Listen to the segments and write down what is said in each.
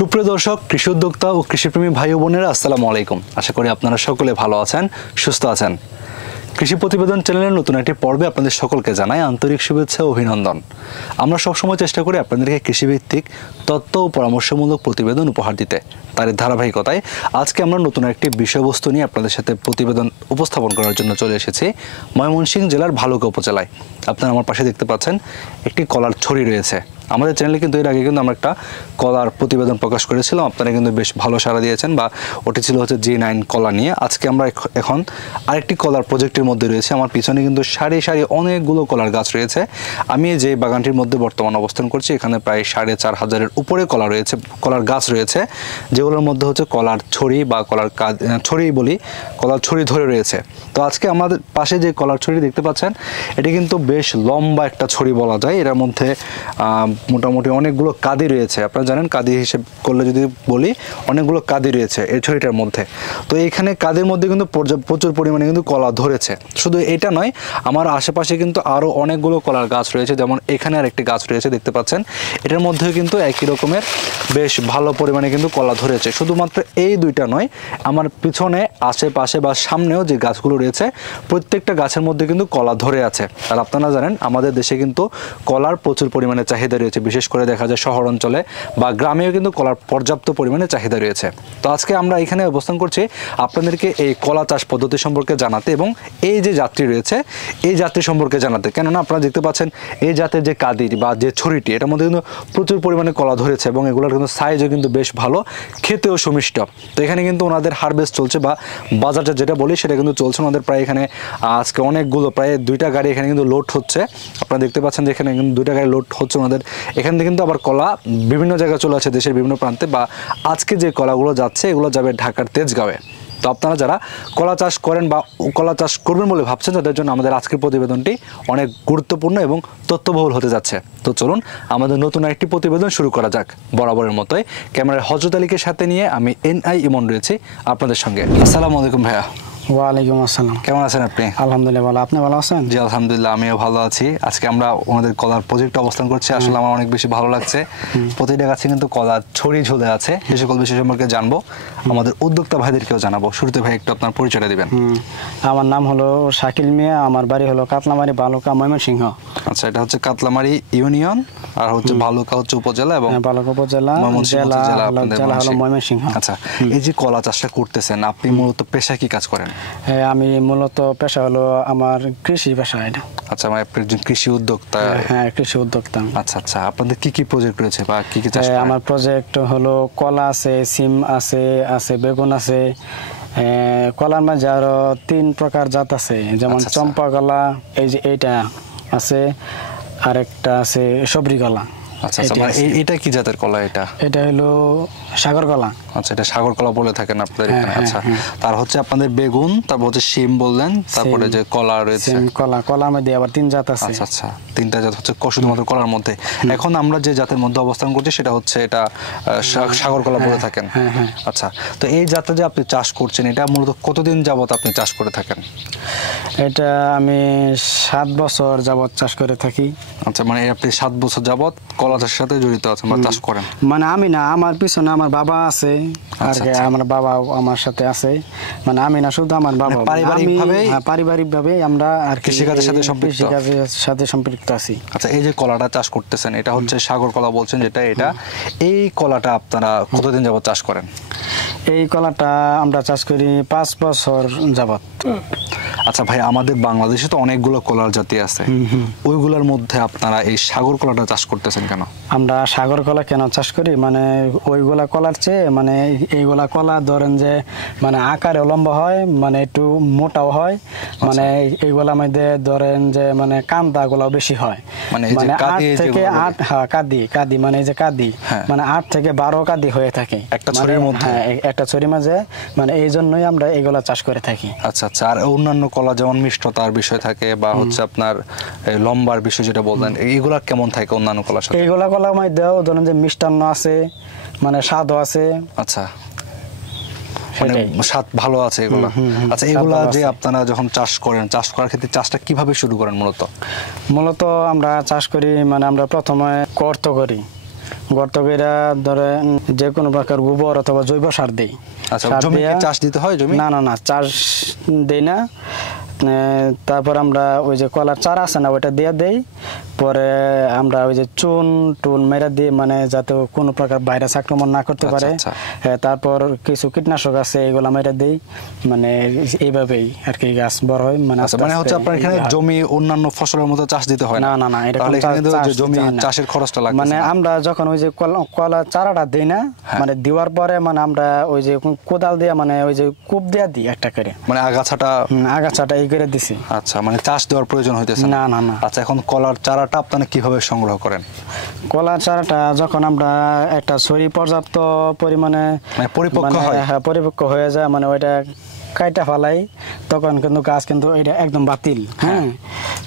সুপ্রিয় দর্শক, কৃষি উদ্যোক্তা ও কৃষিপ্রেমী ভাই ও বোনেরা, আসসালামু আলাইকুম। আশা করি আপনারা সকলে ভালো আছেন, সুস্থ আছেন। কৃষি প্রতিবেদন চ্যানেলের নতুন একটি পর্বে আপনাদের সকলকে জানাই আন্তরিক শুভেচ্ছা ও অভিনন্দন। আমরা সবসময় চেষ্টা করি আপনাদেরকে কৃষিভিত্তিক তথ্য ও পরামর্শমূলক প্রতিবেদন উপহার দিতে। তার ধারাবাহিকতায় আজকে আমরা নতুন একটি বিষয়বস্তু নিয়ে আপনাদের সাথে প্রতিবেদন উপস্থাপন করার জন্য চলে এসেছি ময়মনসিংহ জেলার ভালুকা উপজেলায়। আপনারা আমার পাশে দেখতে পাচ্ছেন একটি কলার ছড়ি রয়েছে। আমাদের চ্যানেলে কিন্তু এর আগে কিন্তু আমরা একটা কলার প্রতিবেদন প্রকাশ করেছিলাম, আপনারা কিন্তু বেশ ভালো সাড়া দিয়েছেন, বা ওটি ছিল হচ্ছে G9 কলা নিয়ে। আজকে আমরা এখন আরেকটি কলার প্রজেক্টের মধ্যে রয়েছে। আমার পিছনে কিন্তু সারি সারি অনেকগুলো কলার গাছ রয়েছে। আমি যে বাগানটির মধ্যে বর্তমান অবস্থান করছি, এখানে প্রায় 4500-এর উপরে কলা রয়েছে, কলার গাছ রয়েছে, যেগুলোর মধ্যে হচ্ছে কলার ছড়ি বা কলার ছড়ি বলি, কলার ছড়ি ধরে রয়েছে। তো আজকে আমাদের পাশে যে কলার ছড়ি দেখতে পাচ্ছেন, এটি কিন্তু বেশ লম্বা একটা ছড়ি বলা যায়। এর মধ্যে মোটামুটি অনেকগুলো কাদি রয়েছে। আপনারা জানেন কাদি হিসেব করলে যদি বলি, অনেকগুলো কাদি রয়েছে এই ছড়িটার মধ্যে। তো এইখানে কাদির মধ্যে কিন্তু প্রচুর পরিমাণে কিন্তু কলা ধরেছে। শুধু এটা নয়, আমার আশেপাশে কিন্তু আরও অনেকগুলো কলার গাছ রয়েছে। যেমন এখানে আরেকটি গাছ রয়েছে দেখতে পাচ্ছেন, এটার মধ্যেও কিন্তু একই রকমের বেশ ভালো পরিমাণে কিন্তু কলা ধরেছে। শুধুমাত্র এই দুইটা নয়, আমার পিছনে আশেপাশে বা সামনেও যে গাছগুলো রয়েছে, প্রত্যেকটা গাছের মধ্যে কিন্তু কলা ধরে আছে। আর আপনারা জানেন আমাদের দেশে কিন্তু কলার প্রচুর পরিমাণে চাহিদা রয়েছে। বিশেষ করে দেখা যায় শহর অঞ্চলে বা গ্রামেও কিন্তু কলার পর্যাপ্ত পরিমাণে চাহিদা রয়েছে। তো আজকে আমরা এখানে অবস্থান করছি আপনাদেরকে এই কলা চাষ পদ্ধতি সম্পর্কে জানাতে এবং এই যে জাতটি রয়েছে এই জাতটি সম্পর্কে জানাতে। কেননা আপনারা দেখতে পাচ্ছেন এই জাতের যে কাদির বা যে ছড়িটি, এটার মধ্যে কিন্তু প্রচুর পরিমাণে কলা ধরেছে এবং এগুলোর কিন্তু সাইজও কিন্তু বেশ ভালো, খেতেও সুমিষ্ট। তো এখানে কিন্তু ওনাদের হারভেস্ট চলছে বা বাজারটা যেটা বলি সেটা কিন্তু চলছে। ওনাদের প্রায় এখানে আজকে অনেকগুলো, প্রায় 2টা গাড়ি এখানে কিন্তু লোড হচ্ছে। আপনারা দেখতে পাচ্ছেন যে এখানে কিন্তু 2টা গাড়ি লোড হচ্ছে ওনাদের এখান থেকে। কিন্তু আবার কলা বিভিন্ন জায়গায় চলে আসে, দেশের বিভিন্ন প্রান্তে, বা আজকে যে কলাগুলো যাচ্ছে এগুলো যাবে ঢাকার তেজগাঁওয়ে। তো আপনারা যারা কলা চাষ করেন বা কলা চাষ করবেন বলে ভাবছেন, তাদের জন্য আমাদের আজকের প্রতিবেদনটি অনেক গুরুত্বপূর্ণ এবং তথ্যবহুল হতে যাচ্ছে। তো চলুন আমাদের নতুন একটি প্রতিবেদন শুরু করা যাক। বরাবরের মতোই ক্যামেরায় হযরত আলীকে সাথে নিয়ে আমি NI ইমন রয়েছি আপনাদের সঙ্গে। আসসালামু আলাইকুম ভাইয়া। ওয়ালাইকুম আসসালাম। কেমন আছেন আপনি? আলহামদুলিল্লাহ ভালো, আপনি ভালো আছেন? জি আলহামদুলিল্লাহ, আমিও ভালো আছি। আজকে আমরা ওনাদের কলার প্রজেক্টে অবস্থান করছি। আসলে আমার অনেক বেশি ভালো লাগছে। প্রতিটা গাছে কিন্তু কলার ছড়ি ঝুলে আছে। সে সকল বিষয় সম্পর্কে জানবো, আমাদের উদ্যোক্তা ভাইদেরকেও জানাবো। শুরুতে ভাই একটু আপনার পরিচয়টা দিবেন। আমার নাম হলো শাকিল মিয়া, আমার বাড়ি হলো কাতলামারি, ভালুকা, ময়মনসিংহ। আচ্ছা, এটা হচ্ছে কাতলামারি ইউনিয়ন আর হচ্ছে ভালুকা হচ্ছে উপজেলা এবং ভালুকা উপজেলা, জেলা হলো ময়মনসিংহ। আচ্ছা, এই যে কলা চাষটা করতেছেন, আপনি মূলত পেশা কি কাজ করেন? আমি মূলত পেশা হলো আমার কৃষি পেশা এটা। আচ্ছা, মানে আপনি একজন কৃষি উদ্যোক্তা? হ্যাঁ, কৃষি উদ্যোক্তা। আচ্ছা আচ্ছা, আপনাদের কি কি প্রজেক্ট রয়েছে বা কি কি চাষ করেন? আমার প্রজেক্ট হলো কলা আছে, সিম আছে, বেগুন আছে। কলার মাঝে আরো 3 প্রকার জাত আছে, যেমন চম্পা কলা, এই যে এইটা আছে, আরেকটা আছে সবরি কলা। আচ্ছা আচ্ছা, মানে এটা কি জাতের কলা? এটা হলো সাগর কলা। আচ্ছা, এটা সাগর কলা বলে থাকেন আপনাদের এখানে। আচ্ছা, তার হচ্ছে আপনাদের বেগুন, তারপর হচ্ছে শিম বললেন, তারপরে যে কলা রয়েছে কলার মধ্যে আবার 3 জাত আছে। আচ্ছা আচ্ছা, 3টা জাত হচ্ছে শুধুমাত্র কলার মধ্যে। এখন আমরা যে জাতের মধ্যে অবস্থান করছি সেটা হচ্ছে এটা সাগর কলা বলে থাকেন। আচ্ছা, তো এই জাতটা যে আপনি চাষ করছেন, এটা মূলত কতদিন যাবত আপনি চাষ করে থাকেন? এটা আমি 7 বছর যাবত চাষ করে থাকি। আচ্ছা, মানে আপনি 7 বছর যাবত কলা চাষের সাথে জড়িত আছেন বা চাষ করেন? মানে আমি না, আমার পিছনে আমার বাবা আছে, আর আমার বাবা আমার সাথে আছে। মানে আমি না, শুধু আমার বাবা। পারিবারিকভাবে আমরা আর কৃষিকাজের সাথে সম্পৃক্ত আছি। আচ্ছা, এই যে কলাটা চাষ করতেছেন, এটা হচ্ছে সাগর কলা বলছেন যেটা, এই কলাটা আপনারা কতদিন যাবত চাষ করেন? এই কলাটা আমরা চাষ করি 5 বছর যাবত। আচ্ছা ভাই, আমাদের বাংলাদেশে তো অনেকগুলো কলার জাতি আছে, ওইগুলোর মধ্যে আপনারা এই সাগর কলাটা চাষ করতেছেন কেন? আমরা সাগর কলা কেন চাষ করি, মানে ওইগুলা কলার চেয়ে মানে এইগুলা কলা ধরেন যে মানে আকারে লম্বা হয়, মানে একটু মোটাও হয়, মানে এইগুলা মধ্যে ধরেন যে মানে কান্দা গুলাও বেশি হয়, মানে 8 থেকে 8 কাদি মানে এই যে কাদি মানে 8 থেকে 12 কাদি হয়ে থাকে একটা ছড়ির মধ্যে। একটা ছড়ির মাঝে, মানে এই জন্যই আমরা এগুলা চাষ করে থাকি। আচ্ছা আচ্ছা, আর অন্যান্য কলা যেমন মিষ্টতার বিষয় থাকে বা হচ্ছে আপনার লম্বার বিষয় যেটা বললেন, এইগুলা কেমন থাকে অন্যান্য কলার সাথে? এইগুলা কলার মধ্যেও ধরেন যে মিষ্টান্ন আছে, মানে স্বাদও আছে। আচ্ছা, মানে স্বাদ ভালো আছে এগুলা। আচ্ছা, এগুলা যে আপনারা যখন চাষ করেন, চাষ করার ক্ষেত্রে চাষটা কিভাবে শুরু করেন? মূলত আমরা চাষ করি, মানে আমরা প্রথমে গর্ত করি, গর্ত কইরা ধরেন যে কোনো প্রকার গোবর অথবা জৈব সার দেই। আচ্ছা, সার জমি দিয়া- চাষ দিতে হয় জমি? না না না, চাষ দেই না। তারপর আমরা ওই যে কলার চারা আছে না, ওইটা দিয়ে দেই। পরে আমরা ওই যে চুন টুন মেরা দিই, মানে যাতে কোনো প্রকার ভাইরাস আক্রমণ না করতে আচ্ছা, পারে। আচ্ছা। তারপর কিছু কীটনাশক আছে, এগুলো মেরা দিই। মানে এইভাবেই আর কি গাছ বড় হয়। মানে আচ্ছা, আস্তে মানে হচ্ছে আস্তে আপনার এখানে ইয়ে হয়। জমি অন্যান্য ফসলের মতো চাষ দিতে হয় না না না, এরকম তাহলে এখানে কিন্তু চাষ যে জমি দিতে হয় না। চাষের খরচটা লাগবে। মানে আমরা যখন ওই যে কলা চারাটা দিই না, হ্যাঁ। মানে দেওয়ার পরে মানে আমরা ওই যে কোদাল দিয়া, মানে ওই যে কূপ দিয়া দিই একটা করে, মানে আগাছাটা। আগাছাটা এই করে দিছি। আচ্ছা, মানে চাষ দেওয়ার প্রয়োজন হইতেছে না না না। আচ্ছা, এখন কলার চারাটা আপনারা কিভাবে সংগ্রহ করেন? কলা চারাটা যখন আমরা একটা ছড়ি পর্যাপ্ত পরিমাণে মানে পরিপক্ক মানে, হয়? হ্যাঁ, পরিপক্ক হয়ে যায়, মানে ওইটা কাইটা ফালাই, তখন কিন্তু গাছ কিন্তু এটা একদম বাতিল। হ্যাঁ,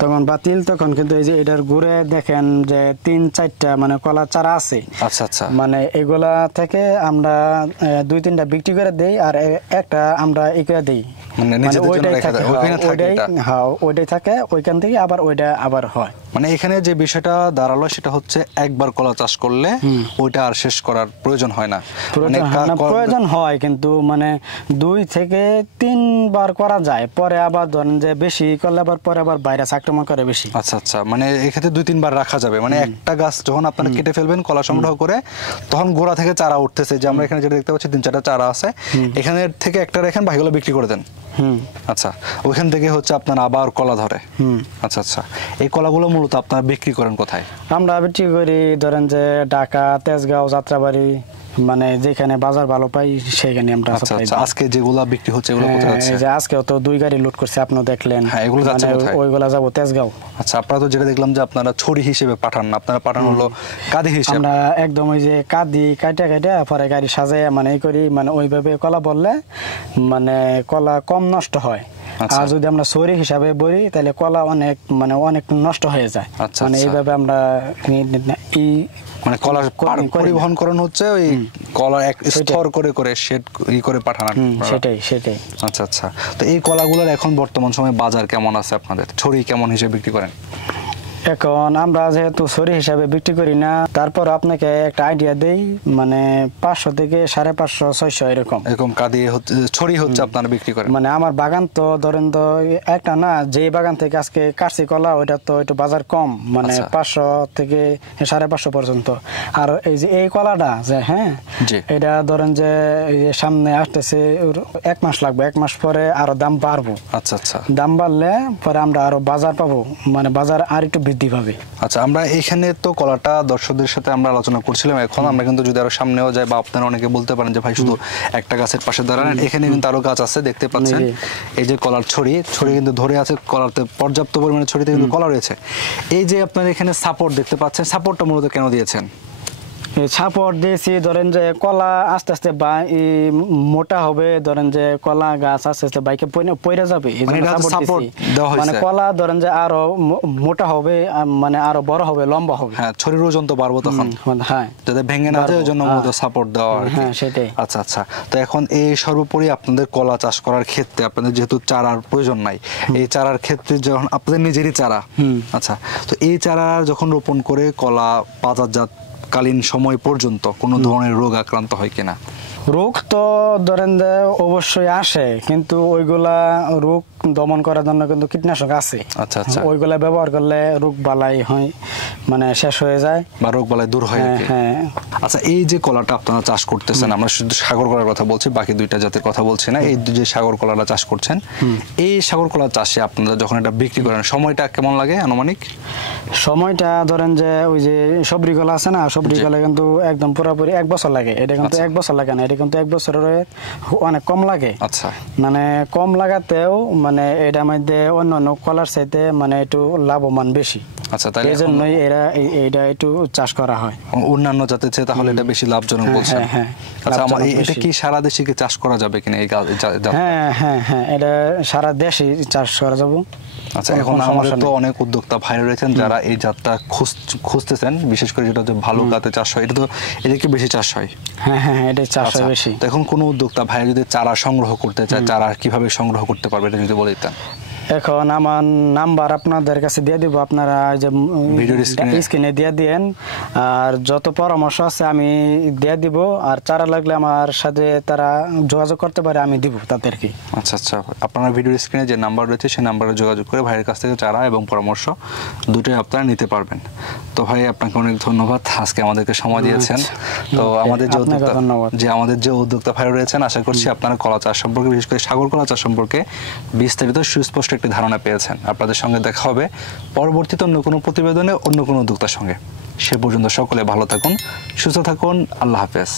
তখন বাতিল, তখন কিন্তু এই যে এটার ঘুরে দেখেন যে 3-4টা মানে কলা চারা আছে। আচ্ছা আচ্ছা, মানে এগুলা থেকে আমরা 2-3টা বিক্রি করে দেই, আর একটা আমরা ই করে দেই। মানে নিজেদের জন্য রেখে দেয়, ওইখানে থাকে এটা? হ্যাঁ, ওইটাই থাকে, ওইখান থেকে আবার ওইটা আবার হয়। মানে এখানে যে বিষয়টা দাঁড়ালো সেটা হচ্ছে একবার কলা চাষ করলে ওইটা আর শেষ করার প্রয়োজন হয় না। প্রয়োজন হয় না, প্রয়োজন হয় কিন্তু মানে 2 থেকে 3 বার করা যায়, পরে আবার ধরেন যে বেশি করলে আবার পরে আবার ভাইরাস আক্রমণ করে বেশি। আচ্ছা আচ্ছা, মানে এক্ষেত্রে 2-3 বার রাখা যাবে। মানে একটা গাছ যখন আপনারা কেটে ফেলবেন কলা সংগ্রহ করে, তখন গোড়া থেকে চারা উঠতেছে, যে আমরা এখানে যেটা দেখতে পাচ্ছি 3-4টা চারা আছে, এখানে থেকে একটা রেখেন, বাকিগুলো বিক্রি করে দেন। আচ্ছা, ওইখান থেকে হচ্ছে আপনার আবার কলা ধরে। আচ্ছা আচ্ছা, এই কলাগুলো মূলত আপনারা বিক্রি করেন কোথায়? আমরা বিক্রি করি ধরেন যে ঢাকা, তেজগাঁও, যাত্রাবাড়ি, মানে যেখানে বাজার ভালো পাই সেখানে আমরা আচ্ছা supply আচ্ছা, দিই। আজকে যেগুলা বিক্রি হচ্ছে এগুলো কোথায় যাচ্ছে? এই যে আজকেও তো 2 গাড়ি লোড করছে, আপনি দেখলেন। হ্যাঁ, এগুলো যাচ্ছে মানে কোথায়? ওইগুলা যাবো তেজগাঁও। আচ্ছা, আপনারা তো যেটা দেখলাম যে আপনারা ছড়ি হিসেবে পাঠান না, আপনারা পাঠান হলো কাঁদি হিসেবে। আমরা একদম ওই যে কাঁদি কাটা পরে গাড়ি সাজায় মানে এই করি, মানে ওইভাবে কলা বললে মানে কলা কম নষ্ট হয়। আচ্ছা। আর যদি আমরা সরি হিসাবে বলি তাহলে কলা অনেক মানে অনেক নষ্ট হয়ে যায়। আচ্ছা, মানে আচ্ছা। এইভাবে আমরা মানে কলার করি না। পরিবহন করণ হচ্ছে ওই কলার এক স্তর করে করে শেড করে পাঠান আপনারা। সেটাই। আচ্ছা আচ্ছা, তো এই কলাগুলোর এখন বর্তমান সময়ে বাজার কেমন আছে আপনাদের? ছড়ি কেমন হিসেবে বিক্রি করেন? এখন আমরা যেহেতু সরি হিসাবে বিক্রি করি না, তারপর আপনাকে একটা আইডিয়া দেই, মানে 500 থেকে 550-600 এরকম কাঁদি হচ্ছে, ছড়ি হচ্ছে আপনারা বিক্রি করেন? মানে আমার বাগান তো ধরেন তো একটা না, যে বাগান থেকে আজকে কাটছি কলা ওইটা তো একটু বাজার কম, মানে আচ্ছা। 500 থেকে 550 পর্যন্ত। আর এই যে এই কলাটা যে হ্যাঁ, জি। এটা ধরেন যে এই যে সামনে আসতেছে 1 মাস লাগবে, 1 মাস পরে আরো দাম বাড়বো। আচ্ছা আচ্ছা, দাম বাড়লে পরে আমরা আরো বাজার পাবো, মানে বাজার আর একটু বৃদ্ধি পাবে। আচ্ছা, আমরা এখানে তো কলাটা দর্শকদের সাথে আমরা আলোচনা করছিলাম, এখন আমরা কিন্তু যদি আরো সামনেও যাই, বা আপনারা অনেকে বলতে পারেন যে ভাই শুধু একটা গাছের পাশে দাঁড়ান, এখানে কিন্তু আরো গাছ আছে দেখতে পাচ্ছেন। এই যে কলার ছড়ি কিন্তু ধরে আছে, কলাতে পর্যাপ্ত পরিমাণে ছড়িতে কিন্তু কলা রয়েছে। এই যে আপনারা এখানে সাপোর্ট দেখতে পাচ্ছেন, সাপোর্টটা মূলত কেন দিয়েছেন? সাপোর্ট দিয়েছি ধরেন যে কলা আস্তে আস্তে মোটা হবে, ধরেন যে কলা গাছ আস্তে আস্তে বাইকে পড়ে যাবে, এই জন্য সাপোর্ট দিয়েছি। মানে কলা ধরেন যে আরো মোটা হবে, মানে আরো বড় হবে, লম্বা হবে। হ্যাঁ, ছড়ির ওজন তো বাড়বো তখন। হ্যাঁ, যাতে ভেঙে না যায় ওই জন্য মূলত সাপোর্ট দেওয়া আর কি। হ্যাঁ, সেটাই। আচ্ছা আচ্ছা, তো এখন এই সর্বোপরি আপনাদের কলা চাষ করার ক্ষেত্রে আপনাদের যেহেতু চারার প্রয়োজন নাই, এই চারার ক্ষেত্রে যখন আপনাদের নিজেরই চারা, আচ্ছা, তো এই চারা যখন রোপণ করে কলা বাজারজাত কালীন সময় পর্যন্ত কোনো ধরনের রোগ আক্রান্ত হয় কিনা? রোগ তো ধরেন যে অবশ্যই আসে, কিন্তু ওইগুলা রোগ দমন করার জন্য কিন্তু কীটনাশক আছে। আচ্ছা আচ্ছা, ওইগুলা ব্যবহার করলে রোগ বালাই হয়, মানে শেষ হয়ে যায়, বা রোগ বালাই দূর হয় আর কি। হ্যাঁ। আচ্ছা, এই যে কলাটা আপনারা চাষ করতেছেন, আমরা শুধু সাগর কলার কথা বলছি, বাকি 2টা জাতের কথা বলছি না। এই যে সাগর কলাটা চাষ করছেন, এই সাগর কলা চাষে আপনারা যখন এটা বিক্রি করেন সময়টা কেমন লাগে আনুমানিক? সময়টা ধরেন যে ওই যে সবরি কলা আছে না, সবরি কলা কিন্তু একদম পুরোপুরি 1 বছর লাগে। এটা কিন্তু 1 বছর লাগে না, এটা কিন্তু 1 বছরের অনেক কম লাগে। আচ্ছা, মানে কম লাগাতেও মানে এটার মধ্যে অন্যান্য কলার চাইতে মানে একটু লাভবান বেশি। আচ্ছা, তাই এই জন্যই এটা একটু চাষ করা হয় অন্যান্য জাতের চেয়ে, তাহলে এটা বেশি লাভজনক বলছেন? হ্যাঁ, আচ্ছা, এটা কি সারা দেশে কি চাষ করা যাবে কিনা এই জাত? হ্যাঁ, এটা সারা দেশে চাষ করা যাবে। আচ্ছা, এখন আমাদের তো অনেক উদ্যোক্তা ভাই রয়েছেন যারা এই জাতটা খুঁজতেছেন, বিশেষ করে যেটা ভালো গাতে চাষ হয়, এটা তো এদিকে বেশি চাষ হয়। হ্যাঁ, এটা চাষ হয় বেশি। তো এখন কোনো উদ্যোক্তা ভাই যদি চারা সংগ্রহ করতে চায়, চারা কিভাবে সংগ্রহ করতে পারবে এটা যদি বলে দিতেন? এখন আমার নাম্বার আপনাদের কাছে দিয়ে দিব, আপনারা যে ভিডিওর স্ক্রিনে দিয়ে দিয়েন, আর যত পরামর্শ আছে আমি দিয়ে দিব, আর চারা লাগলে আমার সাথে তারা যোগাযোগ করতে পারে, আমি দিব তাদেরকে। আচ্ছা আচ্ছা, আপনারা ভিডিওর স্ক্রিনে যে নাম্বার রয়েছে সেই নাম্বারে যোগাযোগ করে ভাইয়ের কাছ থেকে চারা এবং পরামর্শ দুটোই আপনারা নিতে পারবেন। তো ভাই আপনাকে অনেক ধন্যবাদ, আজকে আমাদেরকে সময় দিয়েছেন। তো আমাদের আমাদের যে উদ্যোক্তা ভাই রয়েছেন, আশা করছি আপনারা কলা চাষ সম্পর্কে, বিশেষ করে সাগর কলা চাষ সম্পর্কে বিস্তারিত সুস্পষ্ট একটি ধারণা পেয়েছেন। আপনাদের সঙ্গে দেখা হবে পরবর্তীতে অন্য কোনো প্রতিবেদনে অন্য কোনো উদ্যোক্তার সঙ্গে। সে পর্যন্ত সকলে ভালো থাকুন, সুস্থ থাকুন, আল্লাহ হাফেজ।